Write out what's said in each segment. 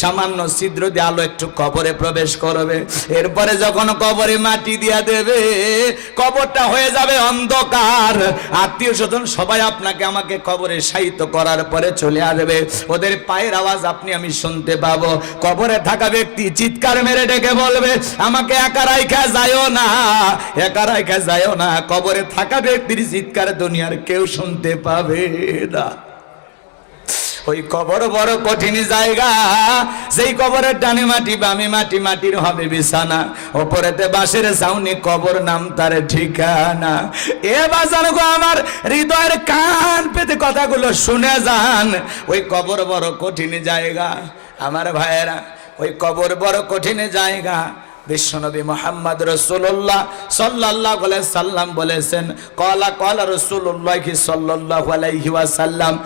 সামান্য ছিদ্র দিয়ে আলো একটু কবরে প্রবেশ করবে। এরপরে যখন কবরে মাটি দিয়া দেবে, কবরটা হয়ে যাবে অন্ধকার। আত্মীয় স্বজন সবাই আপনাকে আমাকে কবরে শায়িত করার পরে চলে আসবে, ওদের পায়ের আওয়াজ আপনি আমি শুনতে পাবো। কবরে থাকা ব্যক্তি চিৎকার মেরে ডেকে বলবে, আমাকে একা রাইখা যায়ও না, একা রাইখা যায়ও না। কবরে থাকা ব্যক্তির চিৎকার দুনিয়ার কেউ শুনতে পাবে না। ওই কবর বড় কঠিন জায়গা, সেই কবরের ডানে মাটি বামে মাটি, মাটির হবে বিছানা, ওপরেতে বাঁশের ছাউনি, কবর নাম তার ঠিকানা। এ বাজার গো আমার হৃদয়ের কান পেতে কথাগুলো শুনে যান। ওই কবর বড় কঠিন জায়গা আমার ভাইয়েরা, ওই কবর বড় কঠিন জায়গা। বিশ্বনবী মুহাম্মদ রাসূলুল্লাহ সাল্লাল্লাহু আলাইহি সাল্লাম বলেছেন, ক্বালা ক্বালা রাসূলুল্লাহ সাল্লাল্লাহু আলাইহি ওয়াসাল্লাম,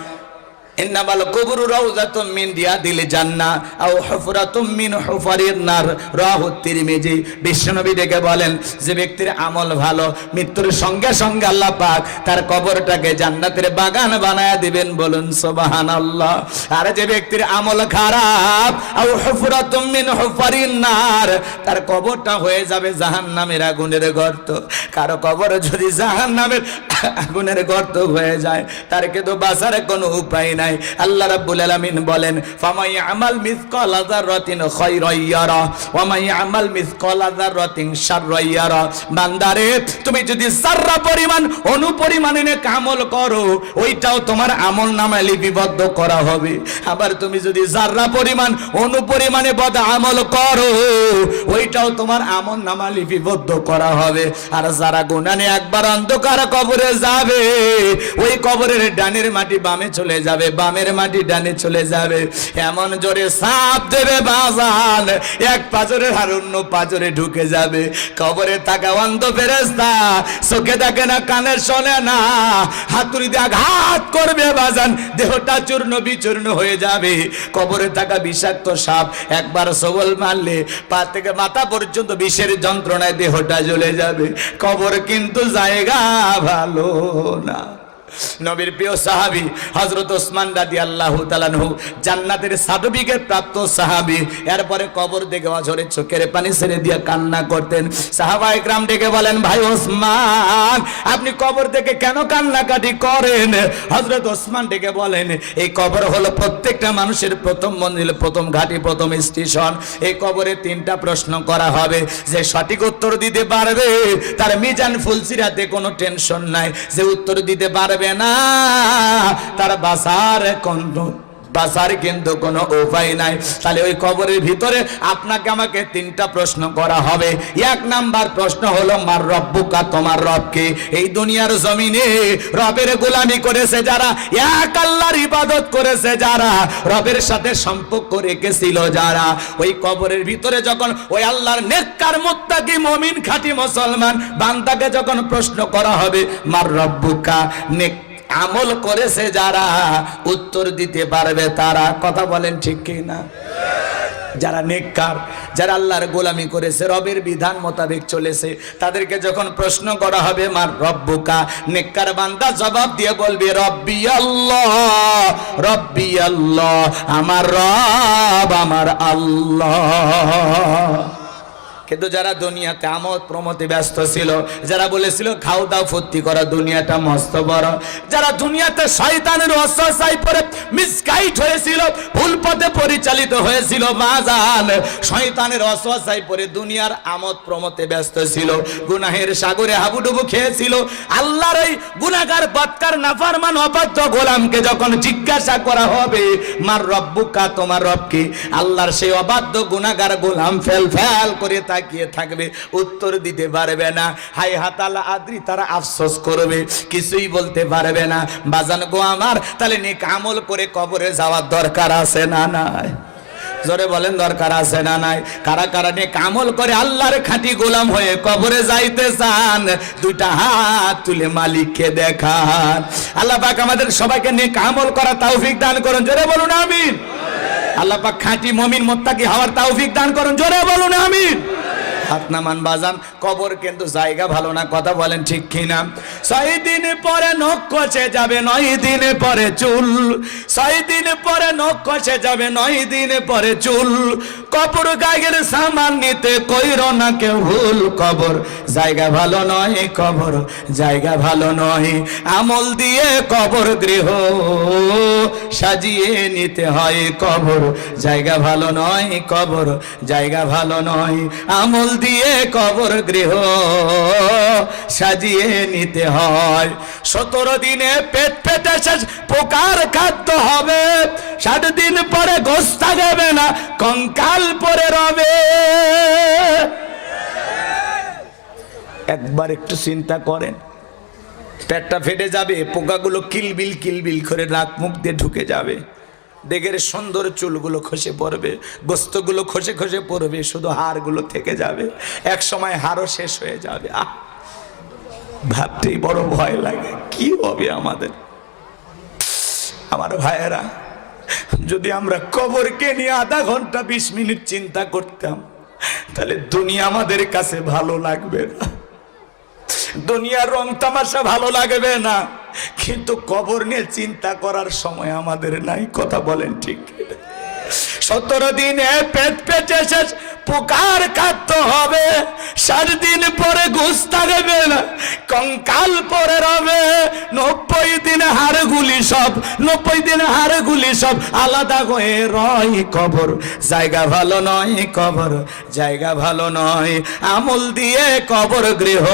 ইন্নামাল কুবুরু রাউযাতুম মিন রিয়াদিল জান্নাহ আও হুফরাতুম মিন হুফারিন নার, রাওয়াহু তিরমিজি। বিশ্বনবী ডেকে বলেন, যে ব্যক্তির আমল ভালো, মৃত্যুর সঙ্গে সঙ্গে আল্লাহ পাক তার কবরটাকে জান্নাতের বাগান বানায়া দিবেন, বলুন সুবহানাল্লাহ। আর যে ব্যক্তির আমল খারাপ, আও হুফরাতুম মিন হুফারিন নার, তার কবরটা হয়ে যাবে জাহান্নামের আগুনের গর্ত। কারো কবর যদি জাহান্নামের আগুনের গর্ত হয়ে যায়, তার কিন্তু বাঁচার কোনো উপায় নাই। আল্লাহ রাব্বুল আলামিন বলেন, ফামাই আমাল মিসকালা যাররাতিন খায়রান ইয়ারা ওয়া মাই আমাল মিসকালা যাররাতিন শাররান ইয়ারা। বান্দারে, তুমি যদি যাররা পরিমাণ অনুপরিমাণে নেক আমল করো, ওইটাও তোমার আমলনামায় লিপিবদ্ধ করা হবে। আবার তুমি যদি যাররা পরিমাণ অনুপরিমাণে বদ আমল করো, ওইটাও তোমার আমলনামায় লিপিবদ্ধ করা হবে। আর যারা গুনাহ নিয়ে একবার অন্ধকার কবরে যাবে, ওই কবরের ডানের মাটি বামে চলে যাবে, বামের মাটি ডানে চলে যাবে। এমন জোরে সাপ দেবে বাজান, এক পাজরের আর অন্য পাজরে ঢুকে যাবে। কবরে থাকা অন্ধ ফেরেশতা চোখে দেখে না, কানে শোনে না, হাতুড়ি দিয়ে আঘাত করবে বাজান, দেহটা চূর্ণ বিচূর্ণ হয়ে যাবে। কবরে থাকা বিষাক্ত সাপ একবার সবল মারলে পা থেকে মাথা পর্যন্ত বিষের যন্ত্রণায় দেহটা জ্বলে যাবে। কবর কিন্তু জায়গা ভালো না। নবীর প্রিয় সাহাবী হযরত ওসমান রাদিয়াল্লাহু তাআলা আনহু জান্নাতের সার্টিফিকেট প্রাপ্ত সাহাবী। এরপরে কবর দেখে অঝরে চোখের পানি ছেড়ে দিয়ে কান্না করতেন। সাহাবায়ে কেরাম ডেকে বলেন, ভাই ওসমান, আপনি কবর দেখে কেন কান্নাকাটি করেন? হযরত ওসমান ডেকে বলেন, এই কবর হলো প্রত্যেকটা মানুষের প্রথম মঞ্জিল, প্রথম ঘাঁটি, প্রথম স্টেশন। এই কবরে তিনটা প্রশ্ন করা হবে, যে সঠিক উত্তর দিতে পারবে তার মিজান ফুলসিরাতে কোনো টেনশন নাই, যে উত্তর দিতে পারবে না তার বাঁচার কিন্তু কোনো উপায় নাই। তাহলে ওই কবরের ভিতরে আপনাকে আমাকে তিনটা প্রশ্ন করা হবে। এক নাম্বার প্রশ্ন হলো, মার রব্বুকা, তোমার রব কে? এই দুনিয়ার জমিনে রবের গোলামি করেছে যারা, এক আল্লাহর ইবাদত করেছে যারা, রবের সাথে সম্পর্ক রেখেছিল যারা, ওই কবরের ভিতরে যখন ওই আল্লাহর নেককার মুত্তাকি মুমিন খাঁটি মুসলমান বান্দাকে যখন প্রশ্ন করা হবে, মার রব্বুকা, নেক আমল করেছে যারা, উত্তর দিতে পারবে তারা। কথা বলেন ঠিক কি না? যারা নেককার, যারা আল্লাহর গোলামি করেছে, রবের বিধান মোতাবেক চলেছে, তাদেরকে যখন প্রশ্ন করা হবে, মার রব্বুকা, নেককার বান্দা জবাব দিয়ে বলবে, রব্বি আল্লাহ, রব্বি আল্লাহ, আমার রব আমার আল্লাহ। কিন্তু যারা দুনিয়াতে আমোদ প্রমোদে ব্যস্ত ছিল, যারা বলেছিল খাও দাও ফুর্তি করা, দুনিয়াটা মস্ত বড়, যারা দুনিয়াতে শয়তানের ওয়াসওয়াসায় পড়ে মিসগাইড হয়েছিল, ভুল পথে পরিচালিত হয়েছিল, বাজান শয়তানের ওয়াসওয়াসায় পড়ে দুনিয়ার আমোদ প্রমোদে ব্যস্ত ছিল, গুনাহের সাগরে হাবুডুবু খেয়েছিল, আল্লাহর এই গুনাহগার বদকার নাফরমান অবাধ্য গোলামকে যখন জিজ্ঞাসা করা হবে, মার রব্বুকা, তোমার রব কি? আল্লাহর সেই অবাধ্য গুনাহগার গোলাম ফেল ফেল করে তাকিয়ে থাকবে, উত্তর দিতে পারবে না। হায় হাতালা আদ্রি, তারা আফসোস করবে, কিছুই বলতে পারবে না। বাজান গো আমার, তাহলে নেক আমল করে কবরে যাওয়ার দরকার আছে না নাই? জোরে বলেন, দরকার আছে না নাই? কারা কারা নেক আমল করে আল্লাহর খাঁটি গোলাম হয়ে কবরে যাইতে চান? দুইটা হাত তুলে মালিককে দেখান। আল্লাহ পাক আমাদের সবাইকে নেক আমল করার তৌফিক দান করুন, জোরে বলুন আমিন। আল্লাহ পাক খাঁটি মুমিন মুত্তাকি হওয়ার তৌফিক দান করুন, জোরে বলুন আমিন। হাত নামান বাজান। কবর কিন্তু জায়গা ভালো না, কথা বলেন ঠিক কিনা? 6 দিন পরে নখ কষে যাবে, 9 দিন পরে চুল। 6 দিন পরে নখ কষে যাবে, 9 দিন পরে চুল। কবর গায়ের সামান নিতে কইরো না কেউ ভুল। কবর জায়গা ভালো নয়, কবর জায়গা ভালো নয়। আমল দিয়ে কবর গৃহ সাজিয়ে নিতে হয়। কবর জায়গা ভালো নয়, কবর জায়গা ভালো নয়। আমল দিয়ে কবর গৃহ সাজিয়ে নিতে হয়। 17 দিনে পেট ফেটে শেষ পোকার খাদ্য হবে। 60 দিন পরে গোশ থাকবে না, কঙ্কাল পরে রবে। একবার একটু চিন্তা করেন, পেটটা ফেটে যাবে, পোকাগুলো কিলবিল কিলবিল করে নাক মুখ দিয়ে ঢুকে যাবে, দেগের সুন্দর চুলগুলো খসে পড়বে, গোস্তগুলো খসে খসে পড়বে, শুধু হাড়গুলো থেকে যাবে। এক সময় হাড়ও শেষ হয়ে যাবে। ভাবতেই বড় ভয় লাগে, কি হবে আমাদের? আমার ভাইয়েরা, যদি আমরা কবরকে নিয়ে আধা ঘন্টা 20 মিনিট চিন্তা করতাম, তাহলে দুনিয়া আমাদের কাছে ভালো লাগবে না, দুনিয়ার রং তামাশা ভালো লাগবে না। কিন্তু কবর নিয়ে চিন্তা করার সময় আমাদের নাই, কথা বলেন ঠিক? 17 দিনে পেট পেটে শেষ পোকার খাদ্য হবে। 60 দিন পরে গোশ থাকবে না, কঙ্কাল পরে রবে। 90 দিন হাড়গুলি সব, 90 দিন হাড়গুলি সব আলাদা হয়ে রয়। কবর জায়গা ভালো নয়, কবর জায়গা ভালো নয়। আমল দিয়ে কবর গৃহ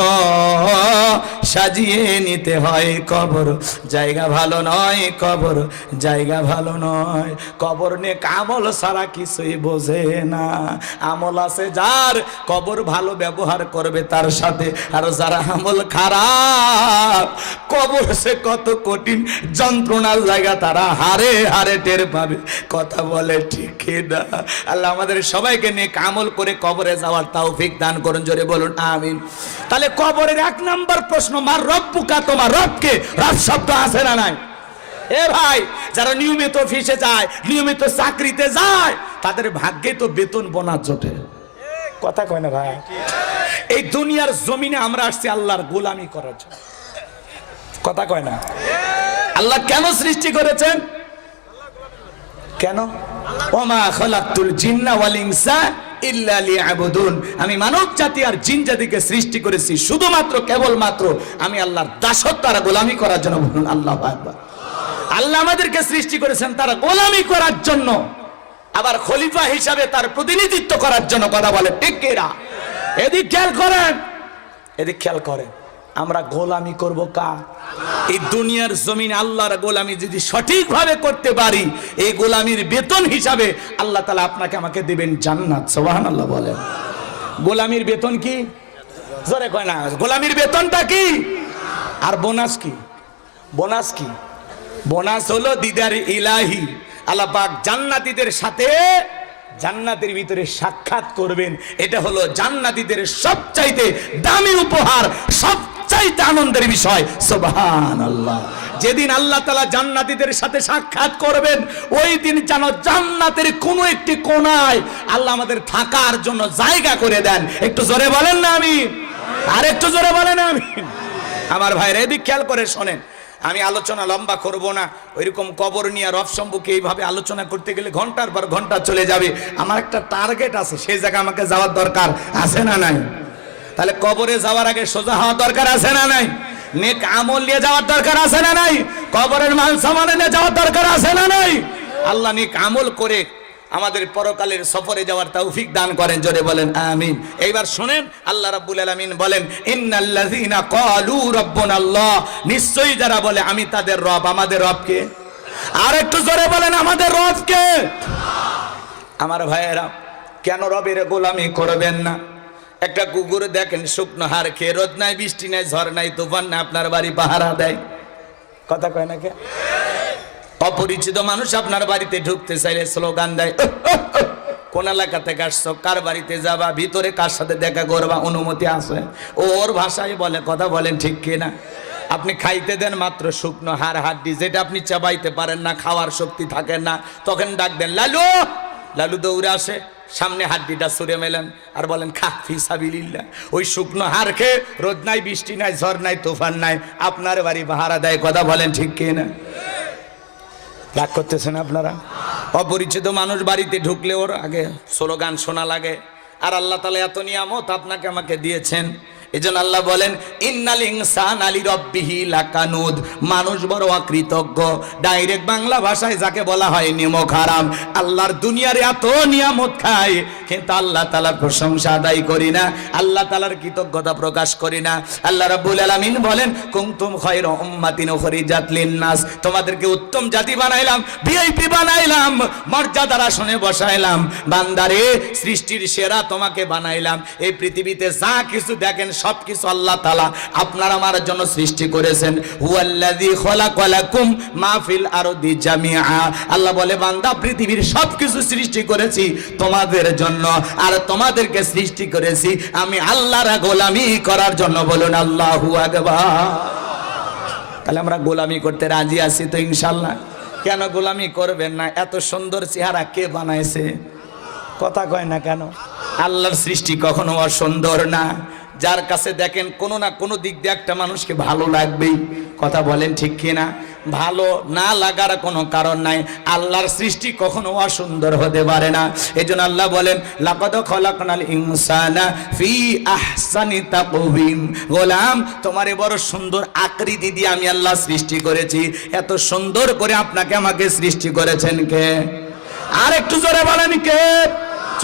সাজিয়ে নিতে হয়। কবর জায়গা ভালো নয়, কবর জায়গা ভালো নয়। কবর নিয়ে আমল সারা কিছুই বোঝে না। আমল আছে যার, কবর ভালো ব্যবহার করবে তার সাথে। আর যারা আমল খারাপ, কবর সে কত কঠিন যন্ত্রণার জায়গা তারা হারে হারে টের পাবে, কথা বলে ঠিক না? আল্লাহ আমাদের সবাইকে নিয়ে আমল করে কবরে যাওয়ার তৌফিক দান করুন, জোরে বলুন আমিন। তাহলে কবরের 1 নম্বর প্রশ্ন, মার রব্বুকা, তোমার রবকে? রব শব্দ আছে না নাই? এ ভাই, যারা নিয়মিত অফিসে যায়, নিয়মিত চাকরিতে যায়, তাদের ভাগ্যে তো বেতন বোনাস জোটে, কথা কয় না ভাই? এই দুনিয়ার জমিনে আমরা আসছি আল্লাহর গোলামি করার জন্য, কথা কয় না? আল্লাহ কেন সৃষ্টি করেছেন? কেন? ওমা খালাকতুল জিন্না ওয়াল ইনসা ইল্লা লিয়াবুদুন। আমি মানব জাতি আর জিন জাতিকে সৃষ্টি করেছি শুধুমাত্র কেবলমাত্র আমি আল্লাহর দাসত্ব আর গোলামি করার জন্য। বলুন আল্লাহু আকবার। আল্লাহ আমাদেরকে সৃষ্টি করেছেন তারা গোলামি করার জন্য, আবার খলিফা হিসাবে তার প্রতিনিধিত্ব করার জন্য, কথা বলে ঠিক কিনা? এদিক খেয়াল করেন, এদিক খেয়াল করেন। আমরা গোলামি করব কার? এই দুনিয়ার জমিনে আল্লাহর গোলামি যদি সঠিকভাবে করতে পারি, এই গোলামির বেতন হিসাবে আল্লাহ তাআলা আপনাকে আমাকে দিবেন জান্নাত। সুবহানাল্লাহ বলেন। গোলামির বেতন কি? জোরে কয় না। গোলামির বেতনটা কি? আর বোনাস কি? বোনাস কি? বোনাস হলো দিদার ইলাহি। আল্লাহ পাক জান্নাতীদের সাথে জান্নাতের ভিতরে সাক্ষাৎ করবেন। এটা হলো জান্নাতীদের সবচাইতে দামি উপহার, সবচাইতে আনন্দের বিষয়। সুবহানাল্লাহ। যেদিন আল্লাহ তাআলা জান্নাতীদের সাথে সাক্ষাৎ করবেন, ওই দিন যেন জান্নাতের কোনো একটি কোণায় আল্লাহ আমাদের থাকার জন্য জায়গা করে দেন। একটু জোরে বলেন না আমিন? আর একটু জোরে বলেন আমিন। আমার ভাইরা এদিক খেয়াল করে শোনেন, আমি আলোচনা লম্বা করব না। ওইরকম কবর নিয়ে রব সম্পর্কে এইভাবে আলোচনা করতে গেলে ঘন্টার পর ঘন্টা চলে যাবে। আমার একটা টার্গেট আছে, সেই জায়গায় আমাকে যাওয়ার দরকার আছে না নাই? তাহলে কবরে যাওয়ার আগে সোজা হওয়ার দরকার আছে না নাই? নেক আমল নিয়ে যাওয়ার দরকার আছে না নাই? কবরের মাল সামান নিয়ে যাওয়ার দরকার আছে না নাই? আল্লাহ নেক আমল করে আমাদের পরকালের সফরে যাওয়ার তৌফিক দান করেন, জোরে বলেন আমিন। এইবার শুনেন, আল্লাহ রাব্বুল আলামিন বলেন, ইন্নাল্লাযীনা ক্বালু রাব্বুনাল্লাহ, নিশ্চয়ই যারা বলে আমি তাদের রব। আমাদের রবকে? আর একটু জোরে বলেন, আমাদের রবকে? আমার ভাইয়েরা, কেন রবের গোলামি করবেন না? একটা কুকুর দেখেন শুকনো হাড় খেয়ে, রোদ নাই, বৃষ্টি নাই, ঝড় নাই, তুফান নাই, আপনার বাড়ি পাহারা দেয়, কথা কয় না কে? অপরিচিত মানুষ আপনার বাড়িতে ঢুকতে চাইলে স্লোগান দেয়, কোন এলাকা থেকে আসছো, কার বাড়িতে যাবা, ভিতরে কার সাথে দেখা করবা, অনুমতি আছে? ওর ভাষায় বলে, কথা বলেন ঠিক কিনা? আপনি খাইতে দেন মাত্র শুকনো হাড় হাড্ডি, যেটা আপনি চাবাইতে পারেন না, খাওয়ার শক্তি থাকে না, তখন ডাক দেন লালু। লালু দৌড়ে আসে, সামনে হাড্ডিটা ছুঁড়ে মেলেন আর বলেন খা ফি সাবিলিল্লাহ। ওই শুকনো হাড় খেয়ে রোদ নাই, বৃষ্টি নাই, ঝড় নাই, তুফান নাই, আপনার বাড়ি পাহারা দেয়। কথা বলেন ঠিক কি না? রাগ করতেছেন আপনারা? অপরিচিত মানুষ বাড়িতে ঢুকলে ওর আগে স্লোগান শোনা লাগে। আর আল্লাহ তাআলা এত নিয়ামত আপনাকে আমাকে দিয়েছেন, এজন্য আল্লাহ বলেন ইন্নাল ইনসানা লিরাব্বিহি লাকানুদ। মানুষ বড় অকৃতজ্ঞ। ডাইরেক্ট বাংলা ভাষায় যাকে বলা হয় নিমক হারাম। আল্লাহর দুনিয়ার এত নিয়ামত খাই, কিন্তু আল্লাহ তাআলার প্রশংসা আদায় করি না, আল্লাহ তাআলার কৃতজ্ঞতা প্রকাশ করি না। আল্লাহ রাব্বুল আলামিন বলেন কুনতুম খায়রা উম্মাতিন উখরিজাত লিন-নাস। তোমাদেরকে উত্তম জাতি বানাইলাম, ভিআইপি বানাইলাম, মর্যাদার আসনে বসাইলাম। বান্দারে, সৃষ্টির সেরা তোমাকে বানাইলাম। এই পৃথিবীতে যা কিছু দেখেন সবকিছু আল্লাহ তাআলা আপনার আমার জন্য সৃষ্টি করেছেন। হুয়াল্লাযী খালাকা লাকুম মা ফিল আরদি জামিআ। আল্লাহ বলে বান্দা, পৃথিবীর সবকিছু সৃষ্টি করেছি তোমাদের জন্য, আর তোমাদেরকে সৃষ্টি করেছি আমি আল্লাহর গোলামি করার জন্য। বলুন আল্লাহু আকবার। তাহলে আমরা গোলামি করতে রাজি আছি তো ইনশাআল্লাহ? কেন গোলামি করবেন না? এত সুন্দর চেহারা কে বানাইছে? কথা কয় না কেন? আল্লাহর সৃষ্টি কখনো অসুন্দর না। যার কাছে দেখেন কোনো না কোনো দিক দিয়ে একটা মানুষকে ভালো লাগবেই। কথা বলেন ঠিক কিনা? ভালো না লাগার কোনো কারণ নাই। আল্লাহর সৃষ্টি কখনো অসুন্দর হতে পারে না। এজন্য আল্লাহ বলেন লাকাদ খালাকনাল ইনসানা ফি আহসানি তাকওয়িম। গোলাম, তোমারে বড় সুন্দর আকৃতি দিয়ে আমি আল্লাহ সৃষ্টি করেছি। এত সুন্দর করে আপনাকে আমাকে সৃষ্টি করেছেন কে? আর একটু জোরে বলেন কে?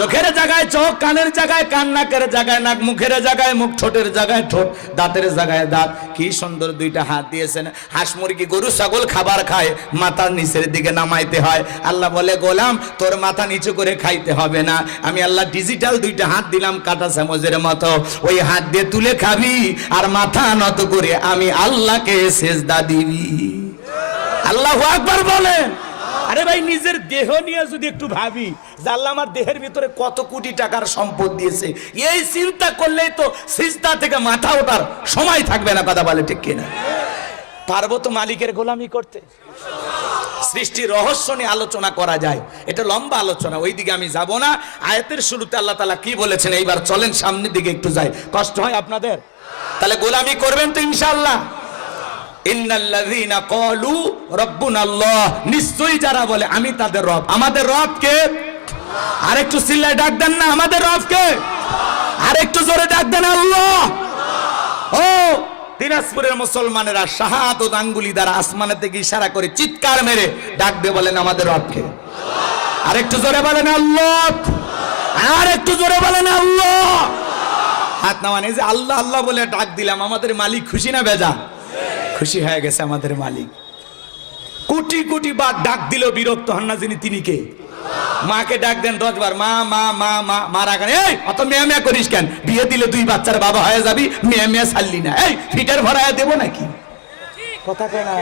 চোখের জায়গায় চোখ, কানের জায়গায় কান, নাকের জায়গায় নাক, মুখের জায়গায় মুখ, ঠোঁটের জায়গায় ঠোঁট, দাঁতের জায়গায় দাঁত। কি সুন্দর দুইটা হাত দিয়েছেন। হাঁস মুরগি গরু ছাগল খাবার খায়, মাথার নিচের দিকে নামাইতে হয়। আল্লাহ বলে গোলাম, তোর মাথা নিচু করে খাইতে হবে না। আমি আল্লাহ ডিজিটাল দুইটা হাত দিলাম কাঁটা চামচের মতো। ওই হাত দিয়ে তুলে খাবি আর মাথা নত করে আমি আল্লাহকে সেজদা দিবি। আল্লাহু আকবার বলেন। আরে ভাই, নিজের দেহ নিয়ে যদি একটু ভাবি যে আল্লাহ আমার দেহের ভিতরে কত কোটি টাকার সম্পদ দিয়েছে, এই চিন্তা করলেই তো সিজদা থেকে মাথা ওঠার সময় থাকবে না। কথা বলে ঠিক কিনা? পারবো তো মালিকের গোলামি করতে? সৃষ্টির রহস্য নিয়ে আলোচনা করা যায়, এটা লম্বা আলোচনা, ওই দিকে আমি যাব না। আয়াতের শুরুতে আল্লাহ তাআলা কি বলেছেন এইবার চলেন সামনের দিকে একটু যাই। কষ্ট হয় আপনাদের? তাহলে গোলামি করবেন তো ইনশাআল্লাহ? ইন্নাল্লাযীনা ক্বালু রাব্বুনাল্লাহ। নিশ্চয়ই যারা বলে আমি তাদের রব। আমাদের রব কে? আরেকটু চিল্লায় ডাক দেন না, আমাদের রব কে? আরেকটু জোরে ডাক দেন আল্লাহ। ও দিনাজপুরের মুসলমানেরা শাহাদাত আঙ্গুলি দ্বারা আসমানের দিকে ইশারা করে চিৎকার মেরে ডাক দিয়ে বলেন আমাদের রব কে? আরেকটু জোরে বলেন আল্লাহ। আরেকটু জোরে বলেন আল্লাহ। হাত নামান। এই যে আল্লাহ আল্লাহ বলে ডাক দিলাম, আমাদের মালিক খুশি না বেজা? খুশি হয়ে গেছে আমাদের মালিক। কোটি কোটি বার ডাক দিল বিরক্ত হন না যিনি, তিনি কে? মাকে ডাক দেন 10 বার, মা মা মা মা, মারা গেল এই অত মেয়া মেয়া করিস কেন? বিয়ে দিলে 2 বাচ্চার বাবা হয়ে যাবি, মেয়া মেয়া ছাড়লি না, এই ফিটার ভরায়া দেব নাকি? কথা কয় না?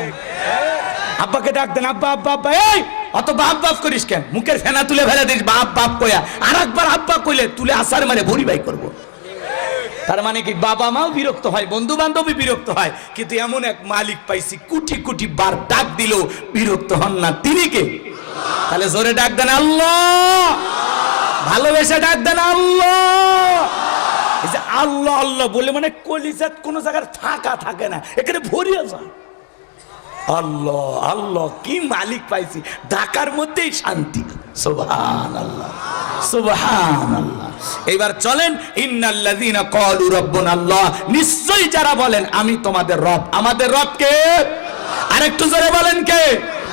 আব্বাকে ডাক দেন, আব্বা আব্বা আব্বা, এই অত বাপ বাপ করিস কেন? মুখের ফেনা তুলে ফেলে দিস বাপ বাপ কয়া, আর একবার আব্বা কইলে তুলে আসার মানে ভরি বাই করবো। তার মানে কি বাবা মাও বিরক্ত হয়, বন্ধু বান্ধবী বিরক্ত হয়, কিন্তু এমন এক মালিক পাইছি কোটি কোটি বার ডাক দিল বিরক্ত হন না, তিনি কে? তাহলে জোরে ডাক দেন আল্লাহ। ভালোবেসে ডাক দেন আল্লাহ। এই যে আল্লাহ আল্লাহ বলে মানে কলিজাত কোন জায়গার ফাঁকা থাকে না, এখানে ভরিয়ে যায়। আল্লাহ আল্লাহ, কি মালিক পাইছি, ঢাকার মধ্যেই শান্তি। সুবহানাল্লাহ সুবহানাল্লাহ। এবার চলেন ইন্নাল্লাযীনা ক্বালু রাব্বুনাল্লাহ। নিশ্চয়ই যারা বলেন আমি তোমাদের রব। আমাদের রব কে? আরেকটু জোরে বলেন কে?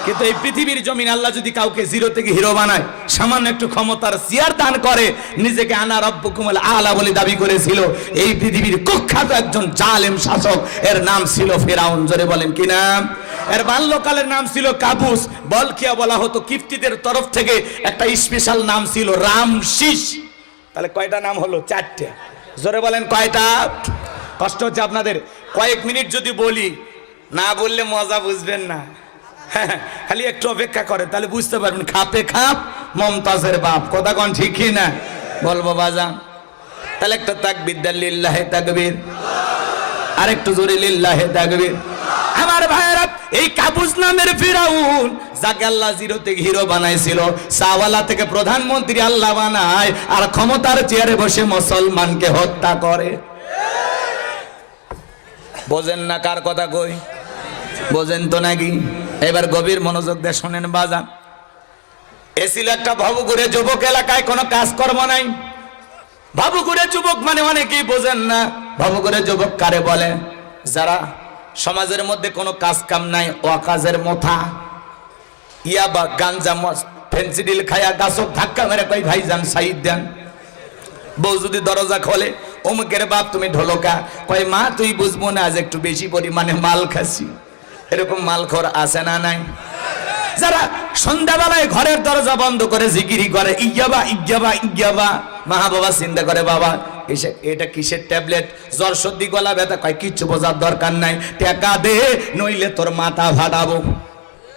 কিন্তু এই পৃথিবীর জমিন আল্লাহ যদি কাউকে জিরো থেকে হিরো বানায়, সামান্য একটু ক্ষমতার চেয়ার দান করে, নিজেকে আনা রাব্বুকুমুল আলা বলে দাবি করেছিল, এই পৃথিবীর কুখ্যাত একজন জালেম শাসক, এর নাম ছিল ফেরাউন। জোরে বলেন কি নাম? এর বাল্যকালের নাম ছিল কাবুস। বলকিয়া বলা হতো, কিফতিদের তরফ থেকে একটা স্পেশাল নাম ছিল রামশিস। তাহলে কয়টা নাম হলো? 4টে। জোরে বলেন কয়টা? কষ্ট হচ্ছে আপনাদের? কয়েক মিনিট যদি বলি, না বললে মজা বুঝবেন না। খালি একটু অপেক্ষা করে, তাহলে বুঝতে পারবেন। খাপে খাপ মমতাজের বাপ। কথা কোন ঠিক না? বলবো বাজান। তাহলে একটা তাকবীর দেন, লিল্লাহি তাকবীর। আরেকটু জোরে লিল্লাহি তাকবীর। আমার ভাইয়েরা, এই কাবুস নামের ফিরাউন যাকে আল্লাহ জিরো থেকে হিরো বানাইছিল, সাওয়ালা থেকে প্রধানমন্ত্রী আল্লাহ বানায়, আর ক্ষমতার চেয়ারে বসে মুসলমানকে হত্যা করে। বোঝেন না কার কথা কই? বোঝেন তো নাকি? এবার গভীর মনোযোগ দিয়ে শোনেন বাজান। এসিল একটা ভবঘুরে যুবক, এলাকায় কোনো কাজকর্ম নাই। ভবঘুরে যুবক মানে অনেকেই বোঝেন না। ভবঘুরে যুবক কারে বলে? যারা সমাজের মধ্যে কোনো কাজ কাম নাই, অকাজের মোথা, ইয়াবা গাঞ্জা ফেন্সিডিল খায়া গাছক ধাক্কা মেরে কই ভাইজান সাইড দেন। বউ যদি দরজা খোলে, অমুকের বাপ তুমি ঢোলকা, কয় মা তুই বুঝবো না আজ একটু বেশি পরিমাণে মাল খাসি। এরকম মালখোর আছে না নাই? যারা সন্ধ্যাবেলায় ঘরের দরজা বন্ধ করে জিকিরি করে ইয়াবা ইয়াবা ইয়াবা, মা বাবা চিন্তা করে বাবা এটা কিসের ট্যাবলেট, জ্বর সর্দি গলা ব্যথা, কয় কিচ্ছু বোঝার দরকার নাই, টাকা দে নইলে তোর মাথা ফাটাবো।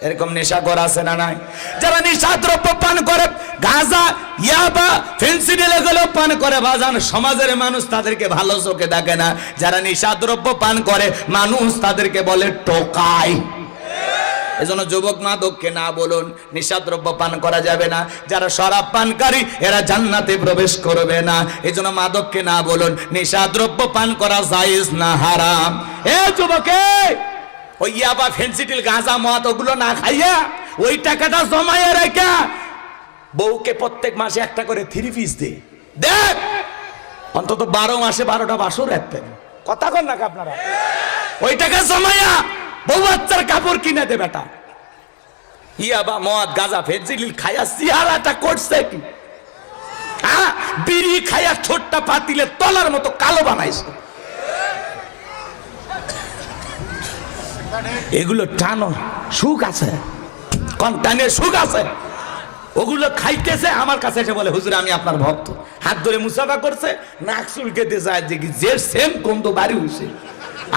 এরকম নেশাখোর আছে না নাই? যারা নেশাদ্রব্য পান করে, গাঁজা ইয়াবা ফেন্সিডিল এগুলো পান করে বাজান, সমাজের মানুষ তাদেরকে ভালো চোখে দেখে না। যারা নেশাদ্রব্য পান করে মানুষ তাদেরকে বলে টোকাই। এজন্য যুবক মাদককে না বলুন, নিশাদ্রব্য পান করা যাবে না। যারা শরাব পানকারী এরা জান্নাতে প্রবেশ করবে না। এজন্য মাদককে না বলুন, নিশাদ্রব্য পান করা জায়েজ না হারাম। এ যুবকে, ওই ইয়াবা ফেন্সিডিল গাঁজা মদ ওগুলো না খাইয়া ওই টাকাটা জমাইয়া রেখা বউকে প্রত্যেক মাসে একটা করে 3 পিস দে, দেখ অন্তত 12 মাসে 12টা বাসর রাখতেন। কথা কন না আপনারা? ওই টাকা জমাইয়া বউ বাচ্চার কাপড় কিনে দে বেটা। ইয়াবা মদ গাঁজা ফেন্সিডিল খাইয়া চেহারাটা করছে কি? বিড়ি খাইয়া ছোট্টা পাতিলে তলার মতো কালো বানাইছে। এগুলো টানো সুখ আছে, কোন টানের সুখ আছে? ওগুলো খাইতেছে, আমার কাছে এসে বলে হুজুর আমি আপনার ভক্ত, হাত ধরে মুসাফা করছে, নাক চুলকেতে যায় যে যে সেম গন্ধ বাড়ি হয়েছে।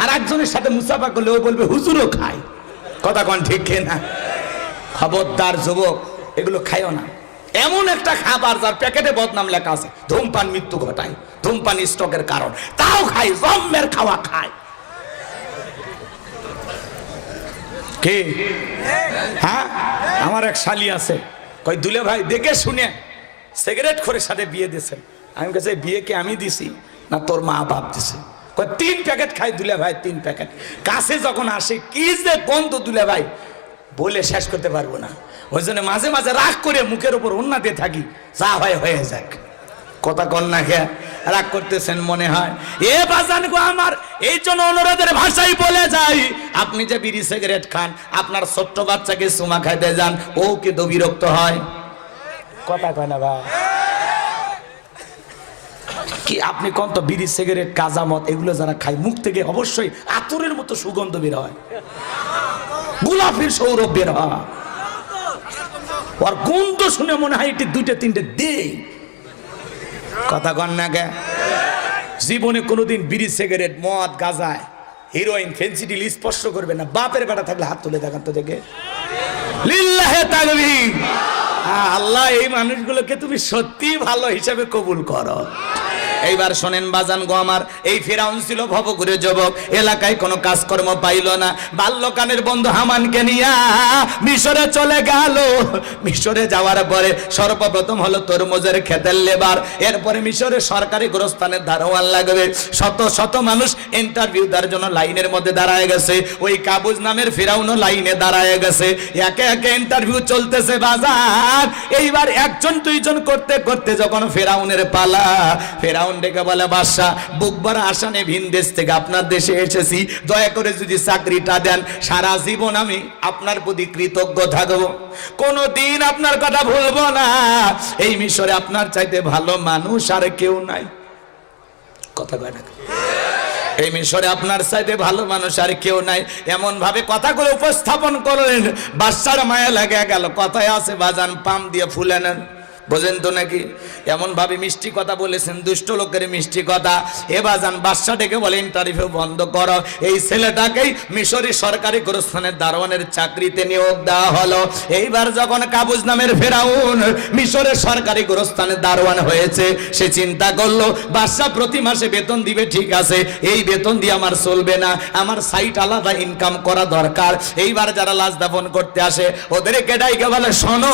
আর একজনের সাথে মুসাফা করলে ও বলবে হুজুরও খায়। কথা কোন ঠিক না? খবরদার যুবক, এগুলো খাইও না। এমন একটা খাবার যার প্যাকেটে বদনাম লেখা আছে ধূমপান মৃত্যু ঘটায়, ধূমপান স্ট্রোকের কারণ, তাও খায়, জম্মের খাওয়া খায়। কে? হ্যাঁ, আমার এক শালি আছে, কই দুলে ভাই দেখে শুনে সিগারেট খোরের সাথে বিয়ে দিয়েছেন। আমি কাছে বিয়ে কি আমি দিছি না তোর মা বাপ দিছে? কই 3 প্যাকেট খাই দুলে ভাই, 3 প্যাকেট। কাছে যখন আসে কি যে গন্ধ দুলে ভাই বলে শেষ করতে পারবো না। ওই জন্য মাঝে মাঝে রাগ করে মুখের উপর ওন্না দিয়ে থাকি, যা হয় হয়ে যাক। কথা কন্যা কে রাগ করতেছেন মনে হয়? এ বাজান গো আমার, এই জন্য অনুরোধের ভাষাই বলে যাই, আপনি যে বিড়ি সিগারেট খান, আপনার ছোট্ট বাচ্চাকে চুমা খাইতে যান, ও কিন্তু বিরক্ত হয়। কথা কয় না ভাই? কি আপনি কোন তো বিড়ি সিগারেট গাঁজা মদ এগুলো যারা খায় মুখ থেকে অবশ্যই আতরের মতো সুগন্ধ বের হয়, গোলাপের সৌরভ বের হয়। ওর গন্ধ শুনে মনে হয় এটি 2টা 3টে দে। কথা কন না কে? জীবনে কোনোদিন বিড়ি সিগারেট মদ গাঁজায় হিরোইন ফেন্সিডিল স্পর্শ করবে না। বাপের বেটা থাকলে হাত তুলে দেখান তো দেখে। লিল্লাহে তাকবীর। আল্লাহ এই মানুষগুলোকে তুমি সত্যি ভালো হিসাবে কবুল করো। এইবার শোনেন বাজান গো আমার, এই ফিরাউন ছিল ভবঘুরে যুবক, এলাকায় কোনো কাজকর্ম পাইল না। বাল্যকালের বন্ধু হামানকে নিয়ে মিশরে চলে গেল। মিশরে যাওয়ার পরে সর্বপ্রথম হলো তরমুজের ক্ষেতের লেবার, এরপরে মিশরের সরকারি গোরস্থানের দারোয়ান লাগবে। শত শত মানুষ ইন্টারভিউ দেওয়ার জন্য লাইনের মধ্যে দাঁড়ায় গেছে। ওই কাবুজ নামের ফিরাউনও লাইনে দাঁড়ায় গেছে। একে একে ইন্টারভিউ চলতেছে বাজার। এইবার 1জন 2জন করতে করতে যখন ফিরাউনের পালা, ফিরাউন ডেকে বলে বাদশা, বুকভরা আসানে ভিন দেশ থেকে আপনার দেশে এসেছি, দয়া করে যদি চাকরিটা দেন সারা জীবন আমি আপনার প্রতি কৃতজ্ঞ থাকব, কোনদিন আপনার কথা ভুলবো না। এই মিশরে আপনার চাইতে ভালো মানুষ আর কেউ নাই। কথা কয় না? এই মিশরে আপনার চাইতে ভালো মানুষ আর কেউ নাই। এমন ভাবে কথাগুলো উপস্থাপন করলেন, বাদশার মায়া লেগে গেল। কথায় আছে বাজান, পাম দিয়ে ফুলে নেন, বোঝেন তো নাকি? এমন ভাবে মিষ্টি কথা বলেছেন, দুষ্ট লোকের মিষ্টি কথা। এবার যান বাদশা ডেকে বলে ইন্টারভিউ বন্ধ করো। এই ছেলেটাকেই মিশরি সরকারি গোরস্থানের দারোয়ানের চাকরিতে নিয়োগ দেওয়া হলো। এইবার যখন কাবুজ নামের ফেরাউন মিশরের সরকারি গোরস্থানের দারোয়ান হয়েছে, সে চিন্তা করলো বাদশা প্রতি মাসে বেতন দিবে, ঠিক আছে, এই বেতন দিয়ে আমার চলবে না, আমার সাইট আলাদা ইনকাম করা দরকার। এইবার যারা লাশ দাফন করতে আসে ওদেরকে ডাইকে বলে, শোনো,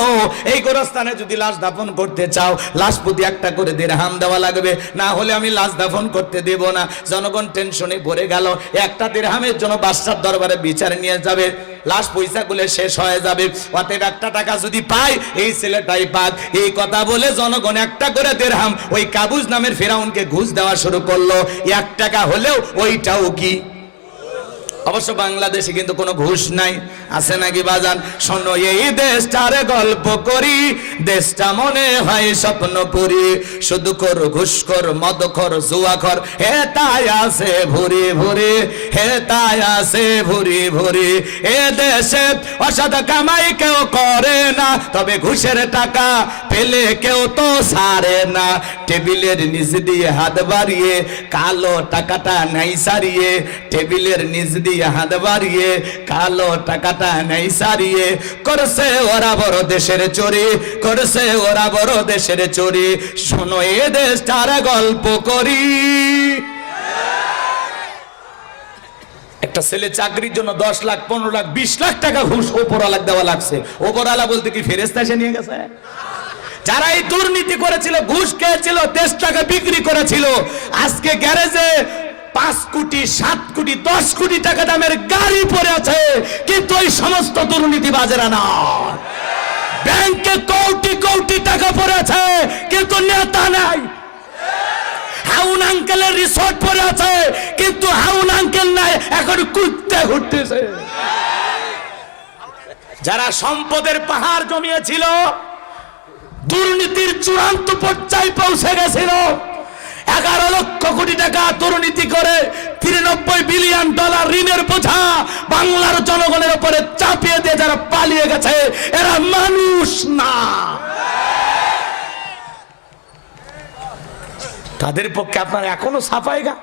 এই গোরস্থানে যদি লাশ দাফন করতে চাও লাশ প্রতি একটা করে দিরহাম দেওয়া লাগবে, না হলে আমি লাশ দাফন করতে দেব না। জনগণ টেনশনে ভরে গেল, একটা দিরহামের জন্য বাদশার দরবারে বিচার নিয়ে যাবে, লাশ পয়সাগুলো শেষ হয়ে যাবে, অতএব একটা টাকা যদি পাই এই ছেলেটাই পাক। এই কথা বলে জনগণ একটা করে দিরহাম ওই কাবুজ নামের ফেরাউনকে ঘুষ দেওয়া শুরু করলো। 1 টাকা হলেও ওইটাও কি? অবশ্য বাংলাদেশে কিন্তু কোনো ঘুষ নাই, আছে নাকি বাজান? শোনো, এই দেশটার গল্প করি, দেশটা মনে হয় স্বপ্ন করি, শুধু কর ঘুষ কর মদ খর জুয়া খর, হে তাই আছে ভুরি ভুরি, হে তাই আছে ভুরি ভুরি। এ দেশে অসৎ কামাই কেউ করে না, তবে ঘুষের টাকা পেলে কেউ তো ছাড়ে না। টেবিলের নিচ দিয়ে হাত বাড়িয়ে কালো টাকাটা নাই সারিয়ে, টেবিলের নিচ দিয়ে হাত বাড়িয়ে কালো টাকাটা নেই সারিয়ে, করছে ওরা বড় দেশের চুরি, করছে ওরা বড় দেশের চুরি। শোনো, এ দেশটার গল্প করি। একটা ছেলে চাকরির জন্য 10 লাখ 15 লাখ 20 লাখ টাকা ঘুষ ওপরওয়ালা দেওয়া লাগছে। ওপরওয়ালা বলতে কি ফেরেশতা এসে নিয়ে গেছে? যারা এই দুর্নীতি করেছিল, ঘুষ খেয়েছিল, দেশটাকে বিক্রি করেছিল, আজকে গ্যারেজে 5 কোটি 7 কোটি 10 কোটি টাকা দামের গাড়ি পড়ে আছে, কিন্তু ওই সমস্ত দুর্নীতিবাজেরা না। ব্যাংকে কোটি কোটি টাকা পড়ে আছে, কিন্তু নেতা নাই। হাউন আঙ্কেলের রিসোর্ট পড়ে আছে, কিন্তু হাউন আঙ্কেল নাই, এখন কুত্তে ঘুরতেছে। যারা সম্পদের পাহাড় জমিয়েছিল, দুর্নীতির চূড়ান্ত পর্যায়ে পৌঁছে গেছিল, 11 লক্ষ কোটি টাকা দুর্নীতি করে 93 বিলিয়ন ডলার ঋণের বোঝা বাংলার জনগণের উপরে চাপিয়ে দিয়ে যারা পালিয়ে গেছে, এরা মানুষ না। তাদের পক্ষে আপনার এখনো সাফাইগা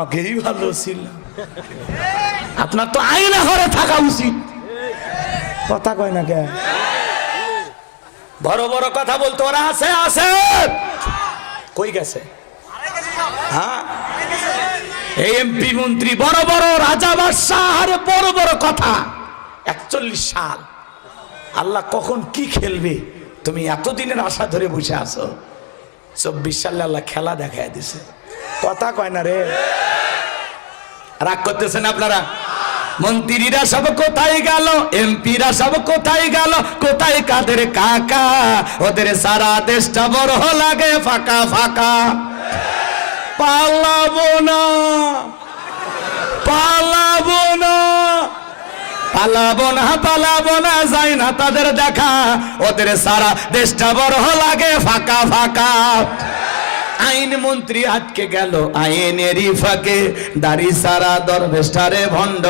আগেই ভালো ছিল। আপনার তো আইনা ঘরে থাকা উচিত। কথা কয় না কে? বড় বড় কথা বলতে ওরা আছে আছে, কই গেছে? হ্যাঁ, এমপি মন্ত্রী বড় বড় রাজা বাদশাহ, আর বড় বড় কথা। 41 সাল, আল্লাহ কখন কি খেলবে তুমি এতদিনের আশা ধরে বসে আছো। 24 সালে আল্লাহ খেলা দেখায় দিছে। কথা কয় না রে? রাগ করতেছেন আপনারা? মন্ত্রীরা সব কোথায় গেল, এমপিরা সব কোথায় গেল, কোথায় কাদের কাকা? ওদের সারা দেশটা বড় লাগে ফাঁকা ফাঁকা। পালাবো না, পালাবো না, পালাবো না, পালাবো না, যাই না তাদের দেখা, ওদের সারা দেশটা বড় লাগে ফাঁকা ফাঁকা। আইন মন্ত্রী আটকে গেল আইনেরই ফাঁকে, দাড়ি সারা দরবেশটারে ভণ্ড